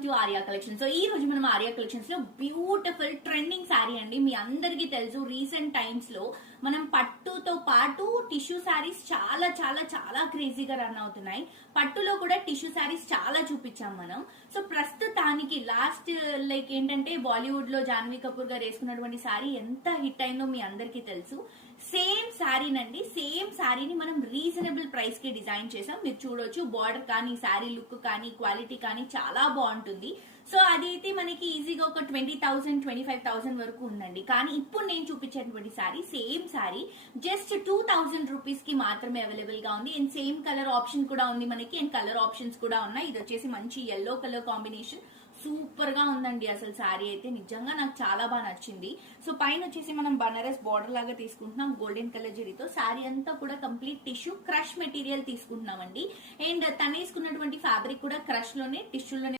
Welcome to Arya collection. So ఈ రోజు మనం ఆర్యా కలెక్షన్స్ లో బ్యూటిఫుల్ ట్రెండింగ్ శారీ అండి. మీ అందరికీ తెలుసు రీసెంట్ టైమ్స్ లో మనం పట్టుతో పాటు టిష్యూ శారీస్ చాలా చాలా చాలా క్రేజీగా రన్ అవుతున్నాయి. పట్టులో కూడా టిష్యూ శారీస్ చాలా చూపించాం మనం. సో ప్రస్తుతానికి లాస్ట్ లైక్ ఏంటంటే బాలీవుడ్ లో జాన్వీ కపూర్ గారు వేసుకున్నటువంటి శారీ ఎంత హిట్ అయిందో మీ అందరికీ తెలుసు. సేమ్ శారీనండి, సేమ్ శారీని మనం రీజనబుల్ ప్రైస్ కి డిజైన్ చేసాం. మీరు చూడొచ్చు, బార్డర్ కానీ శారీ లుక్ కానీ క్వాలిటీ కానీ చాలా బాగుంటుంది. సో అదైతే మనకి ఈజీగా ఒక 20,000 25,000 వరకు ఉందండి. కానీ ఇప్పుడు నేను చూపించేటువంటి sari same sari just 2,000 rupees కి మాత్రమే అవైలబుల్ గా ఉంది. అండ్ సేమ్ కలర్ ఆప్షన్ కూడా ఉంది మనకి, అండ్ కలర్ ఆప్షన్స్ కూడా ఉన్నాయి. ఇది వచ్చేసి మంచి ఎల్లో కలర్ కాంబినేషన్, సూపర్ గా ఉందండి. అసలు శారీ అయితే నిజంగా నాకు చాలా బాగా నచ్చింది. సో పైన వచ్చేసి మనం బనారస్ బార్డర్ లాగా తీసుకుంటున్నాం గోల్డెన్ కలర్ జరీతో. శారీ అంతా కూడా కంప్లీట్ టిష్యూ క్రష్ మెటీరియల్ తీసుకుంటున్నాం అండి. అండ్ తను వేసుకున్నటువంటి ఫ్యాబ్రిక్ కూడా క్రష్ లోనే టిష్యూలోనే